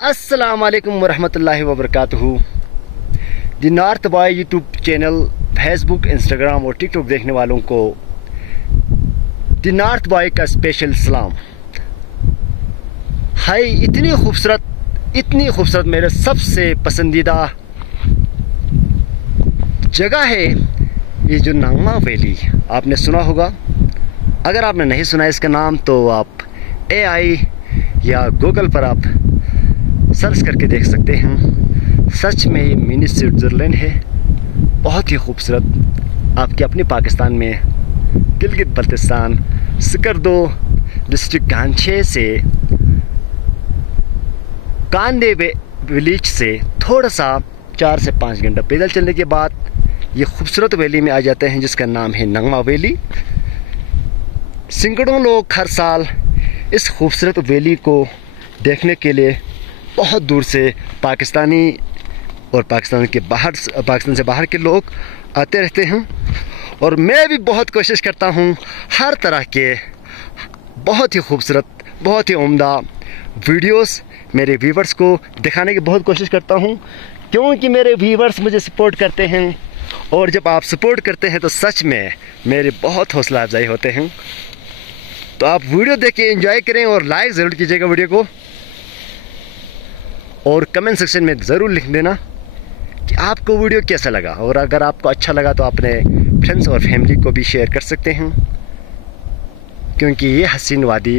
अस्सलाम वालेकुम वरहमतुल्लाहि वबरकातुहू। The North Boy YouTube channel, Facebook, Instagram और टिकटॉक देखने वालों को द नॉर्थ बॉय का स्पेशल सलाम। हाय, इतनी खूबसूरत मेरे सबसे पसंदीदा जगह है ये जो नंगमा वैली। आपने सुना होगा, अगर आपने नहीं सुना इसका नाम तो आप AI या गूगल पर आप सर्च करके देख सकते हैं। सच में ये मिनी स्विट्ज़रलैंड है, बहुत ही खूबसूरत। आपके अपने पाकिस्तान में गिलगित बल्तिस्तान स्कर्दो डिस्ट्रिक्ट गांछे से कांदे विलेज से थोड़ा सा 4 से 5 घंटा पैदल चलने के बाद ये खूबसूरत वैली में आ जाते हैं जिसका नाम है नंगमा वैली। सैकड़ों लोग हर साल इस खूबसूरत वैली को देखने के लिए बहुत दूर से पाकिस्तानी और पाकिस्तान से बाहर के लोग आते रहते हैं। और मैं भी बहुत कोशिश करता हूँ हर तरह के बहुत ही खूबसूरत, बहुत ही उम्दा वीडियोस मेरे व्यूवर्स को दिखाने की बहुत कोशिश करता हूँ, क्योंकि मेरे व्यूवर्स मुझे सपोर्ट करते हैं। और जब आप सपोर्ट करते हैं तो सच में मेरे बहुत हौसला अफजाई होते हैं। तो आप वीडियो देख के एंजॉय करें और लाइक ज़रूर कीजिएगा वीडियो को, और कमेंट सेक्शन में ज़रूर लिख देना कि आपको वीडियो कैसा लगा। और अगर आपको अच्छा लगा तो अपने फ्रेंड्स और फैमिली को भी शेयर कर सकते हैं, क्योंकि ये हसीन वादी,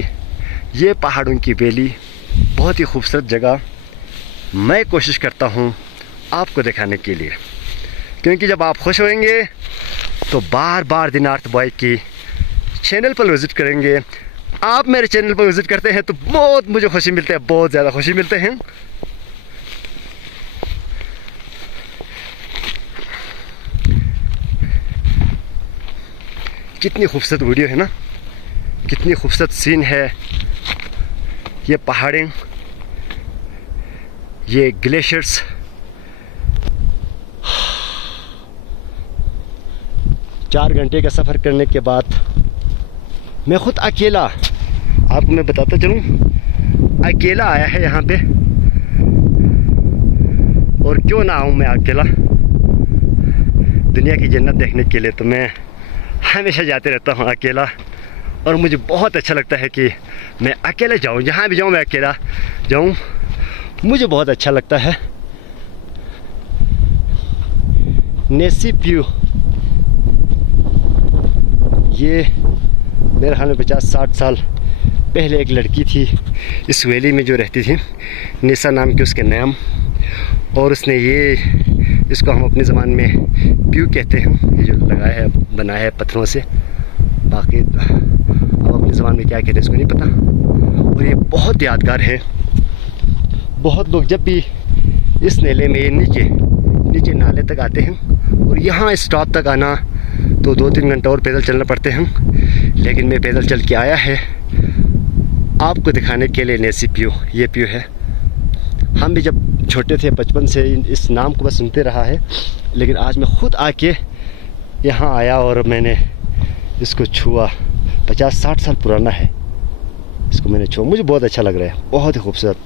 ये पहाड़ों की वैली, बहुत ही खूबसूरत जगह मैं कोशिश करता हूँ आपको दिखाने के लिए। क्योंकि जब आप खुश होंगे तो बार बार द नॉर्थ बॉय की चैनल पर विज़िट करेंगे। आप मेरे चैनल पर विज़िट करते हैं तो बहुत मुझे खुशी मिलती है, बहुत ज़्यादा खुशी मिलते हैं। कितनी खूबसूरत वीडियो है ना, कितनी खूबसूरत सीन है। ये पहाड़ें, ये ग्लेशियर्स, चार घंटे का सफ़र करने के बाद मैं खुद अकेला, आपको मैं बताता चलूँ, अकेला आया है यहाँ पे। और क्यों ना आऊँ मैं अकेला, दुनिया की जन्नत देखने के लिए तो मैं हमेशा जाते रहता हूँ अकेला। और मुझे बहुत अच्छा लगता है कि मैं अकेले जाऊँ, जहाँ भी जाऊँ मैं अकेला जाऊँ, मुझे बहुत अच्छा लगता है। नेसी प्यू, ये मेरे ख्याल में 50-60 साल पहले एक लड़की थी इस वैली में जो रहती थी, निसा नाम की उसके नाम। और उसने इसको हम अपनी ज़बान में प्यू कहते हैं, ये जो लगाया है, बनाया है पत्थरों से। बाकी अब अपनी ज़बान में क्या कहते हैं इसको नहीं पता। और ये बहुत यादगार है। बहुत लोग जब भी इस नेले में नीचे नाले तक आते हैं, और यहाँ स्टॉप तक आना तो 2-3 घंटा और पैदल चलना पड़ते हैं, लेकिन मैं पैदल चल के आया है आपको दिखाने के लिए। नेसी प्यू, ये प्यू है। हम भी जब छोटे थे बचपन से इस नाम को बस सुनते रहा है, लेकिन आज मैं खुद आके यहाँ आया और मैंने इसको छुआ। 50-60 साल पुराना है, इसको मैंने छुआ, मुझे बहुत अच्छा लग रहा है, बहुत ही खूबसूरत।